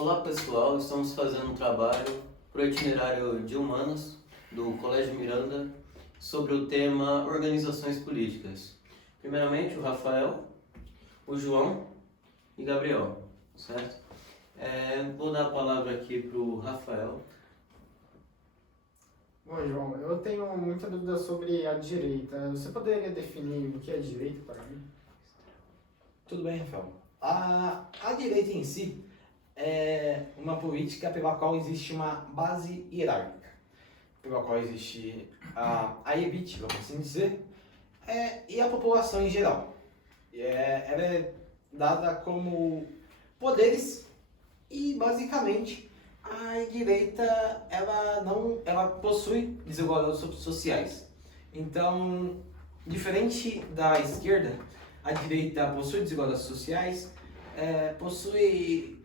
Olá pessoal, estamos fazendo um trabalho para o itinerário de Humanas do Colégio Miranda sobre o tema Organizações Políticas. Primeiramente o Rafael, o João e Gabriel, certo? Vou dar a palavra aqui para o Rafael. Bom, João, eu tenho muita dúvida sobre a direita. Você poderia definir o que é direita para mim? Tudo bem, Rafael. A direita em si é uma política pela qual existe uma base hierárquica, pela qual existe a elite, vamos assim dizer, e a população em geral. Ela é dada como poderes e, basicamente, a direita ela possui desigualdades sociais. Então, diferente da esquerda, a direita possui desigualdades sociais, possui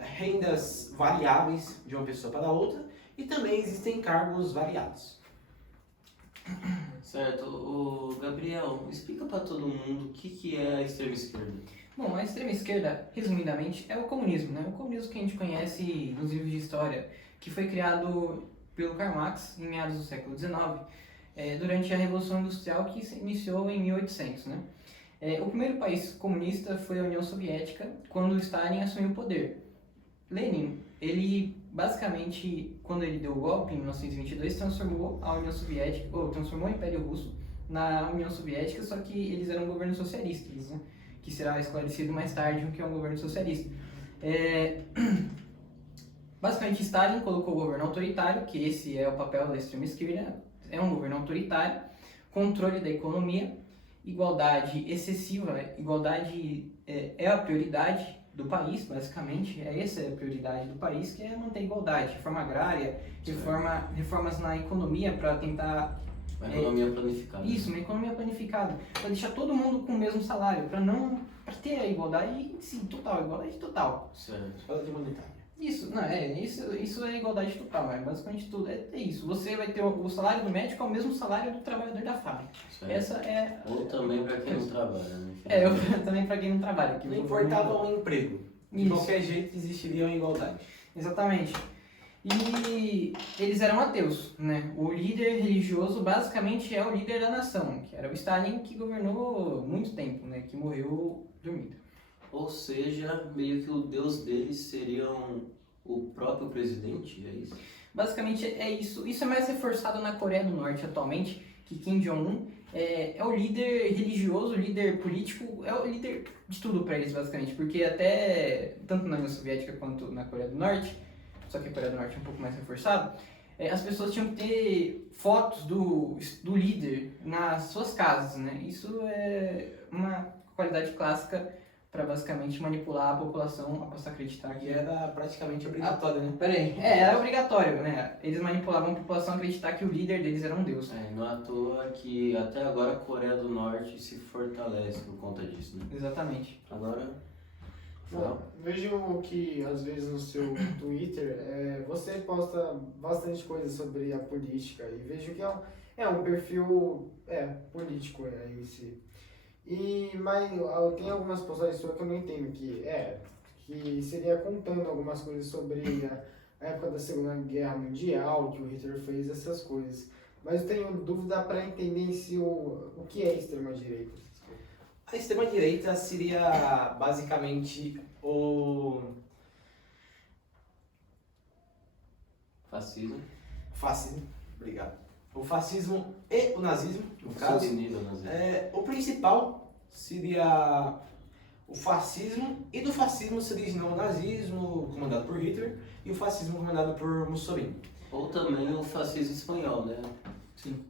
rendas variáveis de uma pessoa para outra e também existem cargos variados. Certo, o Gabriel, explica para todo mundo o que é a extrema esquerda. Bom, a extrema esquerda, resumidamente, é o comunismo, né? O comunismo que a gente conhece nos livros de história, que foi criado pelo Karl Marx em meados do século XIX, durante a Revolução Industrial que se iniciou em 1800, né? O primeiro país comunista foi a União Soviética, quando Stalin assumiu o poder. Lenin, ele basicamente, quando ele deu o golpe em 1922, transformou a União Soviética, ou transformou o Império Russo na União Soviética, só que eles eram governos socialistas, né? Que será esclarecido mais tarde o que é um governo socialista. Basicamente, Stalin colocou o governo autoritário, que esse é o papel da extrema esquerda, é um governo autoritário, controle da economia, igualdade excessiva, igualdade é a prioridade do país, basicamente, essa é a prioridade do país, que é manter a igualdade, reforma agrária, reformas na economia para tentar... Uma economia planificada. Isso, uma economia planificada, para deixar todo mundo com o mesmo salário, para ter a igualdade, sim, total, igualdade total. Certo. Igualdade monetária. Isso, não, isso é igualdade total, basicamente tudo, é isso. Você vai ter o salário do médico é o mesmo salário do trabalhador da fábrica. Certo. Essa é... Ou também para quem não trabalha, né? Também para quem não trabalha. Que Não importava o emprego. De Isso. qualquer jeito existiria uma igualdade. Exatamente. E eles eram ateus, né? O líder religioso basicamente é o líder da nação, que era o Stalin, que governou muito tempo, né? Que morreu dormindo. Ou seja, meio que o deus deles seriam o próprio presidente, é isso? Basicamente é isso. Isso é mais reforçado na Coreia do Norte atualmente, que Kim Jong-un é o líder religioso, o líder político, é o líder de tudo para eles, basicamente. Porque até, tanto na União Soviética quanto na Coreia do Norte, só que a Coreia do Norte é um pouco mais reforçado, as pessoas tinham que ter fotos do líder nas suas casas, né? Isso é uma qualidade clássica para basicamente manipular a população a passar a acreditar Que que era praticamente obrigatório, né? Peraí, era obrigatório, né? Eles manipulavam a população a acreditar que o líder deles era um deus. Não é à toa que até agora a Coreia do Norte se fortalece por conta disso, né? Exatamente. Agora, Bom, vejo que às vezes no seu Twitter você posta bastante coisa sobre a política e vejo que é um perfil político em si. Mas tem algumas postagens suas que eu não entendo que seria contando algumas coisas sobre a época da Segunda Guerra Mundial, que o Hitler fez essas coisas. Mas eu tenho dúvida para entender em si o que é extrema-direita. A extrema-direita seria basicamente o fascismo. fascismo. Obrigado. O fascismo e o nazismo, no O caso. nível nazismo. O principal seria o fascismo, e do fascismo se originou o nazismo, comandado por Hitler, e o fascismo comandado por Mussolini. Ou também o fascismo espanhol, né? Sim.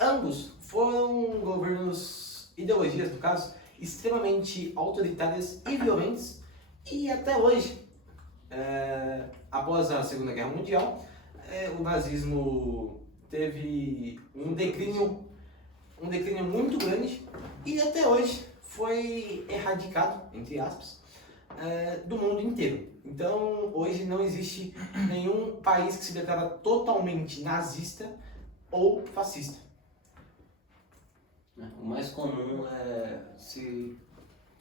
Ambos foram governos, ideologias no caso, extremamente autoritárias e violentas, e até hoje, após a Segunda Guerra Mundial, o nazismo teve um declínio muito grande e até hoje foi erradicado, entre aspas, do mundo inteiro. Então, hoje não existe nenhum país que se declara totalmente nazista ou fascista. O mais comum é se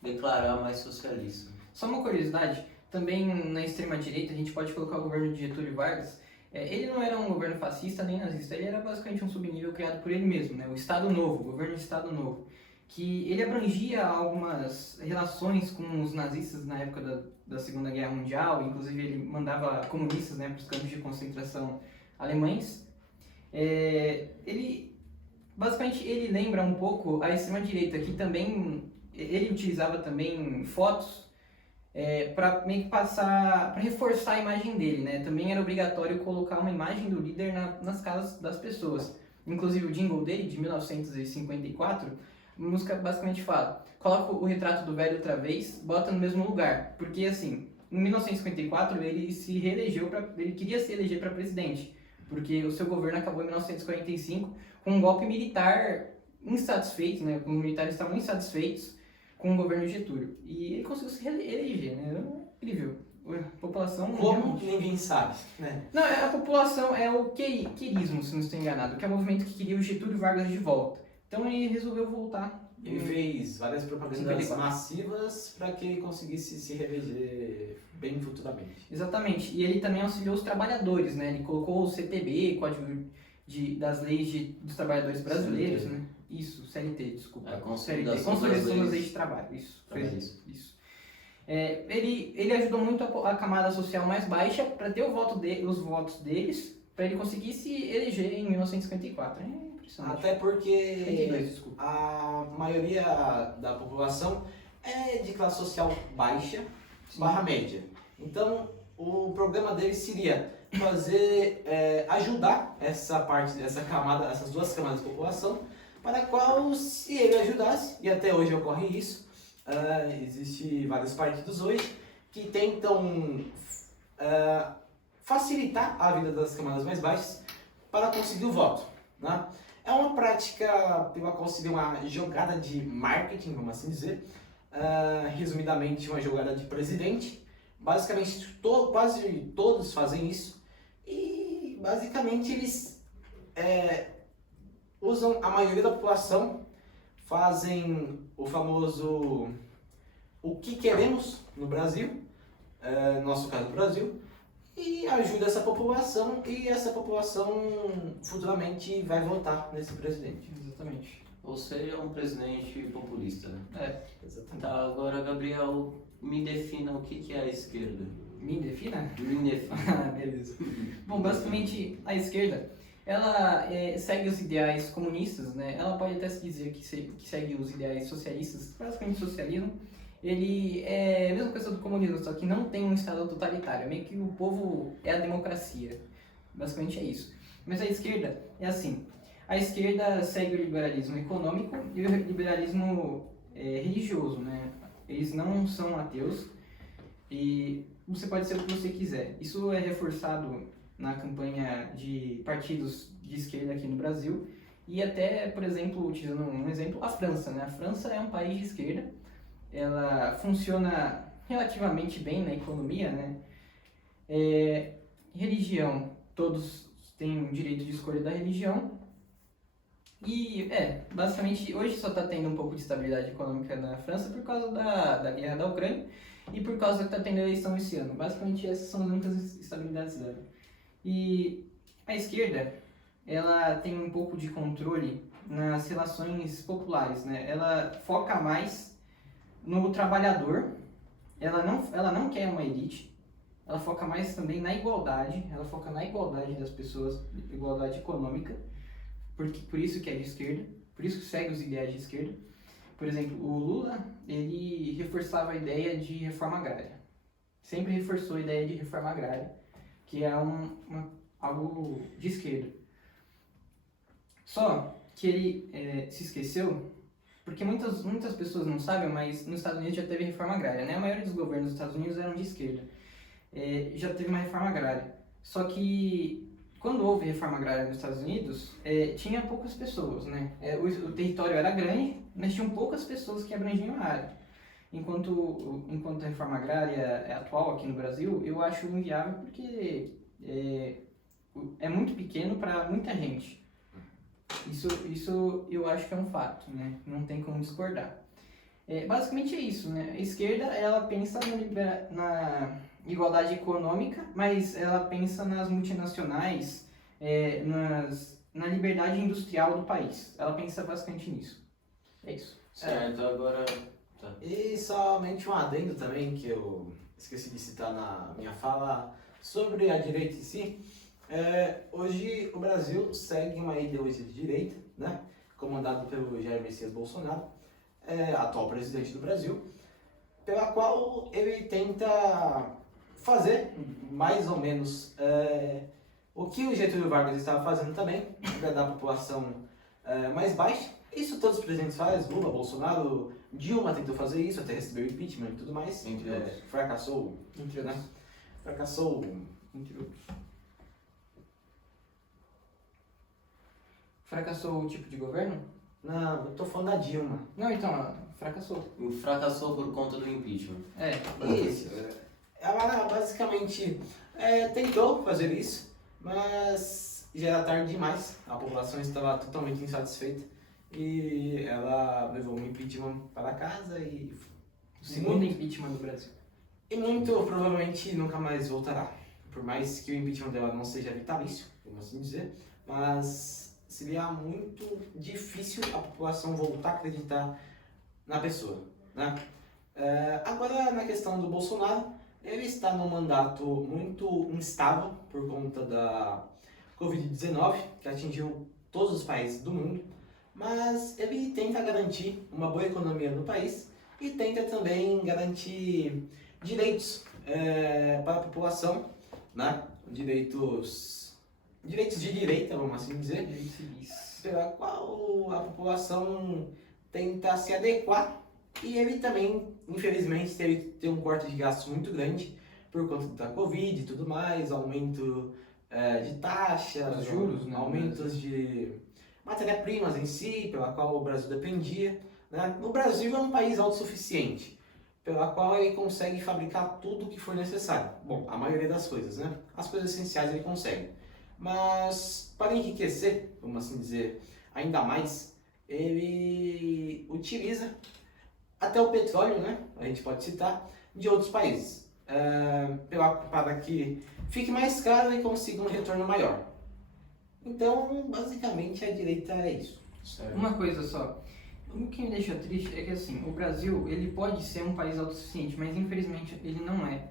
declarar mais socialista. Só uma curiosidade, também na extrema-direita a gente pode colocar o governo de Getúlio Vargas. Ele não era um governo fascista nem nazista, ele era basicamente um subnível criado por ele mesmo, né? O Estado Novo, o governo de Estado Novo, que ele abrangia algumas relações com os nazistas na época da Segunda Guerra Mundial, inclusive ele mandava comunistas, né, para os campos de concentração alemães. Basicamente ele lembra um pouco a extrema-direita, que também ele utilizava também fotos para meio que passar, para reforçar a imagem dele, né? Também era obrigatório colocar uma imagem do líder nas casas das pessoas. Inclusive o jingle dele, de 1954, a música basicamente fala: coloca o retrato do velho outra vez, bota no mesmo lugar. Porque assim, em 1954 ele se reelegeu, ele queria se eleger para presidente, porque o seu governo acabou em 1945 com um golpe militar insatisfeito, né? Os militares estavam insatisfeitos com o governo de Getúlio. E ele conseguiu se eleger, né? Incrível. A população... Como ninguém sabe, né? Não, a população é o querismo, se não estou enganado, que é o movimento que queria o Getúlio Vargas de volta. Então ele resolveu voltar. Ele fez várias propagandas 54. massivas para que ele conseguisse se reeleger bem futuramente. Exatamente. E ele também auxiliou os trabalhadores, né? Ele colocou o CTB, Código das Leis dos Trabalhadores Brasileiros, CLT. né? Isso, CLT, desculpa. Consolidação Consolidação das das Leis de Trabalho. Isso, fez Trabalhista. isso. Ele ajudou muito a camada social mais baixa para ter os votos deles, para ele conseguir se eleger em 1954. É impressionante. Até porque 52, desculpa. a maioria da população é de classe social baixa barra média. Então, o programa dele seria fazer, ajudar essa parte dessa camada, essas duas camadas da população, para a qual, se ele ajudasse, e até hoje ocorre isso, existem vários partidos hoje que tentam facilitar a vida das camadas mais baixas para conseguir o voto, né? É uma prática pela qual se deu uma jogada de marketing, vamos assim dizer, resumidamente uma jogada de presidente. Basicamente quase todos fazem isso e basicamente eles usam a maioria da população, fazem o famoso o que queremos no Brasil, no nosso caso do Brasil, e ajuda essa população e essa população futuramente vai votar nesse presidente. Exatamente. Ou seja, um presidente populista, né? Exatamente. Tá, agora, Gabriel, me defina o que é a esquerda. Me defina? Me defina. Ah, beleza. Bom, basicamente, a esquerda, ela segue os ideais comunistas, né? Ela pode até se dizer que segue os ideais socialistas, basicamente socialismo. Ele é a mesma coisa do comunismo, só que não tem um estado totalitário. É meio que o povo é a democracia. Basicamente é isso. Mas a esquerda é assim. A esquerda segue o liberalismo econômico e o liberalismo religioso, né? Eles não são ateus e você pode ser o que você quiser. Isso é reforçado na campanha de partidos de esquerda aqui no Brasil e até, por exemplo, utilizando um exemplo, a França, né? A França é um país de esquerda. Ela funciona relativamente bem na economia, né? Religião, todos têm o direito de escolha da religião. E, basicamente, hoje só está tendo um pouco de estabilidade econômica na França por causa da guerra da Ucrânia e por causa que está tendo eleição esse ano. Basicamente, essas são as únicas estabilidades dela. E a esquerda, ela tem um pouco de controle nas relações populares, né? Ela foca mais no trabalhador, ela não quer uma elite, ela foca mais também na igualdade, ela foca na igualdade das pessoas, igualdade econômica, por isso que é de esquerda, por isso que segue os ideais de esquerda. Por exemplo, o Lula, ele reforçava a ideia de reforma agrária, sempre reforçou a ideia de reforma agrária, que é algo de esquerda. Só que ele se esqueceu, porque muitas pessoas não sabem, mas nos Estados Unidos já teve reforma agrária, né? A maioria dos governos dos Estados Unidos eram de esquerda. Já teve uma reforma agrária. Só que quando houve reforma agrária nos Estados Unidos, tinha poucas pessoas, né? O território era grande, mas tinham poucas pessoas que abrangiam a área. Enquanto a reforma agrária é atual aqui no Brasil, eu acho inviável porque é muito pequeno para muita gente. Isso eu acho que é um fato, né? Não tem como discordar. Basicamente é isso, né? A esquerda, ela pensa na igualdade econômica, mas ela pensa nas multinacionais, na liberdade industrial do país. Ela pensa basicamente nisso. É isso. Certo, agora. Tá. E somente um adendo também que eu esqueci de citar na minha fala sobre a direita em si. Hoje o Brasil segue uma ideologia de direita, né? Comandado pelo Jair Messias Bolsonaro, atual presidente do Brasil, pela qual ele tenta fazer mais ou menos o que o Getúlio Vargas estava fazendo também, agradar a população mais baixa. Isso todos os presidentes fazem, Lula, Bolsonaro, Dilma tentou fazer isso, até recebeu impeachment e tudo mais. Entre outros. Fracassou, Entre né? outros. Fracassou. Entre outros. Fracassou o tipo de governo? Não, eu tô falando da Dilma. Não, então, fracassou. Fracassou por conta do impeachment. Isso. Ela basicamente tentou fazer isso, mas já era tarde demais. A população estava totalmente insatisfeita e ela levou um impeachment para casa e O segundo impeachment do Brasil. muito provavelmente nunca mais voltará. Por mais que o impeachment dela não seja vitalício, vamos assim dizer, mas seria muito difícil a população voltar a acreditar na pessoa, né? Agora, na questão do Bolsonaro, ele está num mandato muito instável por conta da Covid-19, que atingiu todos os países do mundo, mas ele tenta garantir uma boa economia no país e tenta também garantir direitos para a população, né? Direitos de direita, vamos assim dizer, Direitos civis. pela qual a população tenta se adequar e ele também, infelizmente, teve que ter um corte de gastos muito grande por conta da Covid e tudo mais, aumento de taxas, Os juros, né, aumentos de matéria-primas em si, pela qual o Brasil dependia, né? O Brasil é um país autossuficiente, pela qual ele consegue fabricar tudo o que for necessário. Bom, a maioria das coisas, né? As coisas essenciais ele consegue. Mas para enriquecer, vamos assim dizer, ainda mais, ele utiliza até o petróleo, né? A gente pode citar, de outros países, para que fique mais caro e consiga um retorno maior. Então, basicamente, a direita é isso. Certo. Uma coisa só. O que me deixa triste é que assim, o Brasil, ele pode ser um país autossuficiente, mas infelizmente ele não é.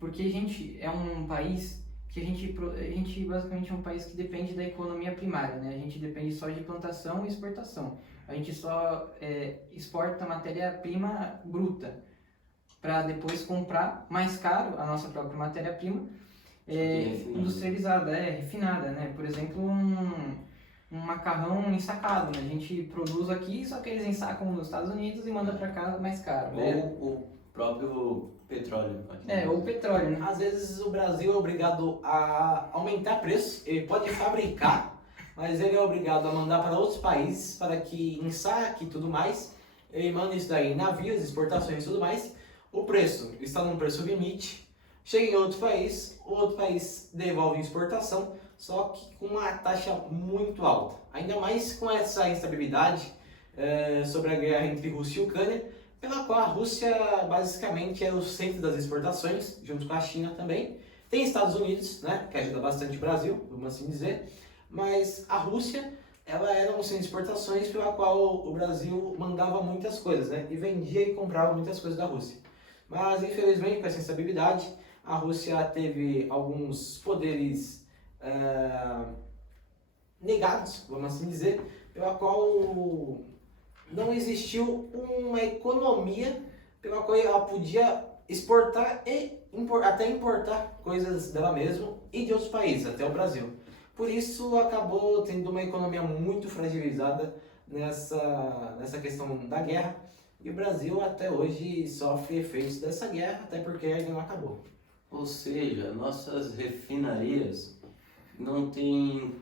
Porque a gente é um país que a gente basicamente é um país que depende da economia primária, né? A gente depende só de plantação e exportação. A gente só exporta matéria-prima bruta para depois comprar mais caro a nossa própria matéria-prima industrializada, refinada, né? Por exemplo, um macarrão ensacado, né? A gente produz aqui, só que eles ensacam nos Estados Unidos e mandam para cá mais caro. Ou o próprio petróleo. Ou petróleo, né? Às vezes o Brasil é obrigado a aumentar preço, ele pode fabricar, mas ele é obrigado a mandar para outros países para que ensaque e tudo mais. Ele manda isso daí em navios, exportações e tudo mais. O preço está num preço limite, chega em outro país, o outro país devolve em exportação, só que com uma taxa muito alta. Ainda mais com essa instabilidade sobre a guerra entre Rússia e Ucrânia, pela qual a Rússia basicamente é o centro das exportações, junto com a China também. Tem Estados Unidos, né, que ajuda bastante o Brasil, vamos assim dizer, mas a Rússia, ela era um centro de exportações pela qual o Brasil mandava muitas coisas, né, e vendia e comprava muitas coisas da Rússia. Mas infelizmente com essa instabilidade, a Rússia teve alguns poderes negados, vamos assim dizer, pela qual não existiu uma economia pela qual ela podia exportar e até importar coisas dela mesma e de outros países, até o Brasil. Por isso acabou tendo uma economia muito fragilizada nessa questão da guerra, e o Brasil até hoje sofre efeitos dessa guerra, até porque ainda não acabou. Ou seja, nossas refinarias não têm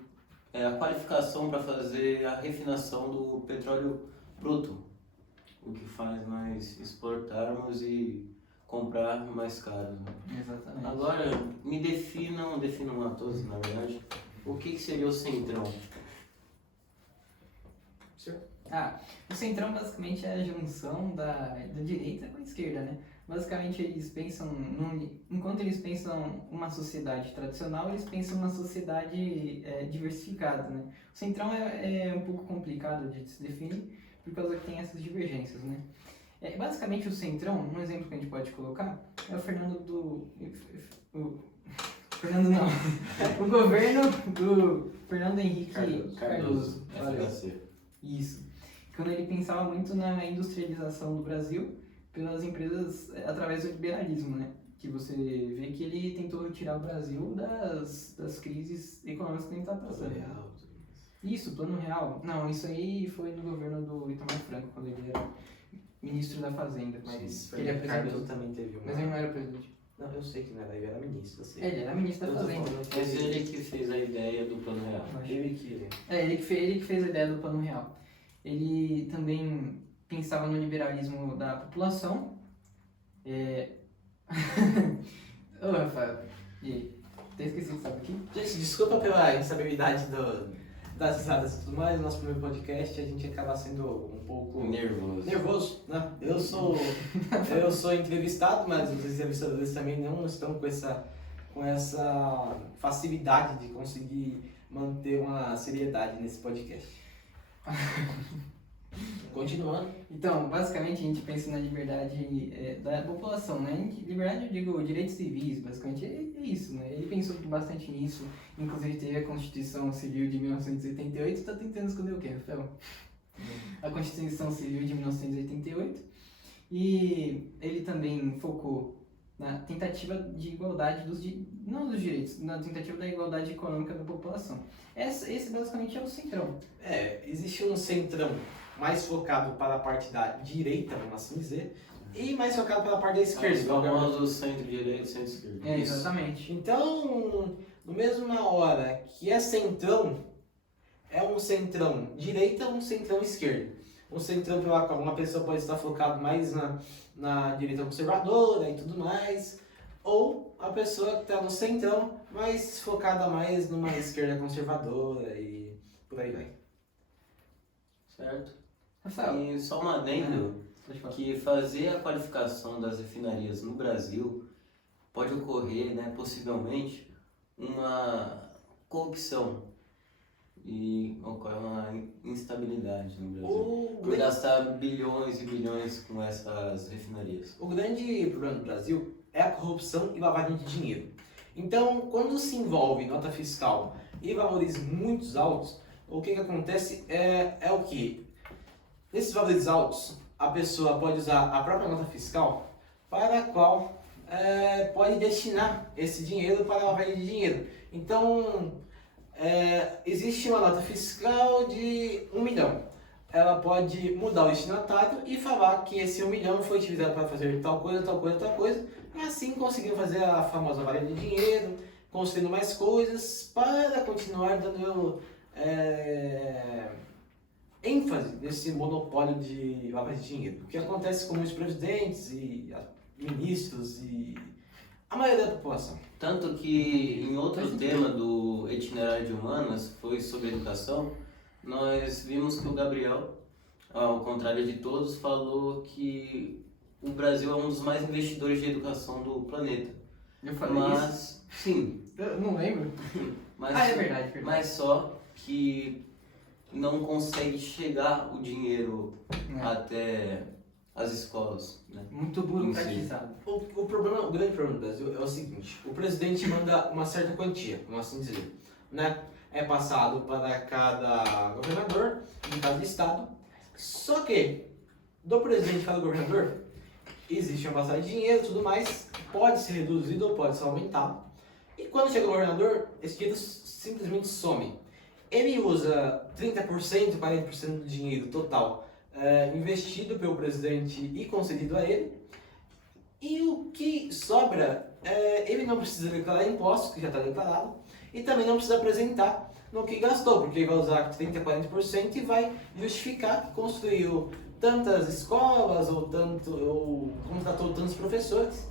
a qualificação para fazer a refinação do petróleo bruto, o que faz nós exportarmos e comprar mais caro. Né? Exatamente. Agora, definam a todos, na verdade, o que seria o Centrão? O centrão basicamente é a junção da direita com a esquerda, né? Basicamente eles pensam, enquanto eles pensam uma sociedade tradicional, eles pensam uma sociedade diversificada, né? O centrão é um pouco complicado de se definir, por causa que tem essas divergências, né? Basicamente o centrão, um exemplo que a gente pode colocar, é o Fernando não, o governo do Fernando Henrique Cardoso. Valeu. FHC. Isso. Quando ele pensava muito na industrialização do Brasil pelas empresas através do liberalismo, né? Que você vê que ele tentou tirar o Brasil das crises econômicas que a gente está passando. Isso, Plano Real. Não, isso aí foi no governo do Itamar Franco, quando ele era ministro da Fazenda. Mas ele é Cardoso presidente. também teve uma... Mas ele não era presidente. Não, eu sei que não era, ele era ministro, eu sei. Ele era ministro da Eu tô Fazenda. falando que Mas ele que fez a ideia do Plano Real. Ele que... Ele que fez a ideia do Plano Real. Ele também pensava no liberalismo da população. Ô, Rafael, e aí? Até esqueci de saber aqui. Gente, desculpa pela instabilidade das risadas e tudo mais, nosso primeiro podcast, a gente acaba sendo um pouco nervoso, né? Eu sou entrevistado, mas os entrevistadores também não estão com essa facilidade de conseguir manter uma seriedade nesse podcast. Continuando. Então, basicamente, a gente pensa na liberdade da população, né? Liberdade, eu digo, direitos civis, basicamente, é isso, né? Ele pensou bastante nisso, inclusive teve a Constituição Civil de 1988, tá tentando esconder o quê, Rafael? A Constituição Civil de 1988, e ele também focou na tentativa de igualdade não dos direitos, na tentativa da igualdade econômica da população. Esse basicamente é o centrão. Existe um centrão mais focado para a parte da direita, vamos assim dizer, e mais focado para a parte da esquerda. Os famosos centro-direita e centro-esquerda. Exatamente. Então, na mesma hora que é centrão, é um centrão direita ou um centrão esquerda. Um centrão pela qual uma pessoa pode estar focada mais na direita conservadora e tudo mais, ou a pessoa que está no centrão, mais focada mais numa esquerda conservadora e por aí vai. Certo? Rafael, E só um adendo, pode falar. que fazer a qualificação das refinarias no Brasil pode ocorrer, né, possivelmente, uma corrupção e ocorre uma instabilidade no Brasil. Por gastar bilhões e bilhões com essas refinarias. O grande problema do Brasil é a corrupção e lavagem de dinheiro. Então, quando se envolve nota fiscal e valores muito altos, o que acontece é o que? Nesses valores altos, a pessoa pode usar a própria nota fiscal para a qual pode destinar esse dinheiro para a lavagem de dinheiro. Então, existe uma nota fiscal de 1 milhão. Ela pode mudar o destinatário e falar que esse 1 milhão foi utilizado para fazer tal coisa, tal coisa, tal coisa, e assim conseguiu fazer a famosa lavagem de dinheiro, construindo mais coisas para continuar dando ênfase nesse monopólio de lavagem de dinheiro. O que acontece com os presidentes e ministros e a maioria da população. Tanto que em outro tema do itinerário de humanas, que foi sobre educação, nós vimos que o Gabriel, ao contrário de todos, falou que o Brasil é um dos mais investidores de educação do planeta. Eu falei isso? Mas, sim, Eu não lembro. mas, É verdade. mas só que não consegue chegar o dinheiro até as escolas, né? Muito burocratizado. O grande problema do Brasil é o seguinte: o presidente manda uma certa quantia, vamos assim dizer, né? É passado para cada governador de cada estado. Só que do presidente para o governador existe uma passagem de dinheiro e tudo mais, pode ser reduzido ou pode ser aumentado. E quando chega o governador, esse dinheiro simplesmente some. Ele usa 30%, 40% do dinheiro total investido pelo presidente e concedido a ele. E o que sobra, ele não precisa declarar impostos, que já está declarado, e também não precisa apresentar no que gastou, porque ele vai usar 30%, 40% e vai justificar que construiu tantas escolas ou contratou tantos professores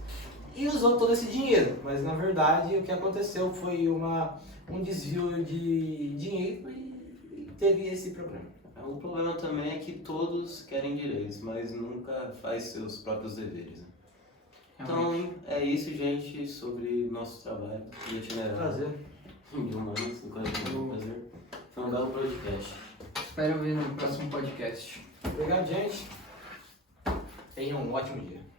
e usou todo esse dinheiro. Mas na verdade o que aconteceu foi um desvio de dinheiro e teve esse problema. É O problema também é que todos querem direitos, mas nunca faz seus próprios deveres. Né? Realmente. Então é isso, gente, sobre nosso trabalho de itinerário Prazer. de humanos do Colégio Miranda. Prazer. Foi um belo podcast. Espero ver no próximo podcast. Obrigado, gente. Tenham um ótimo dia.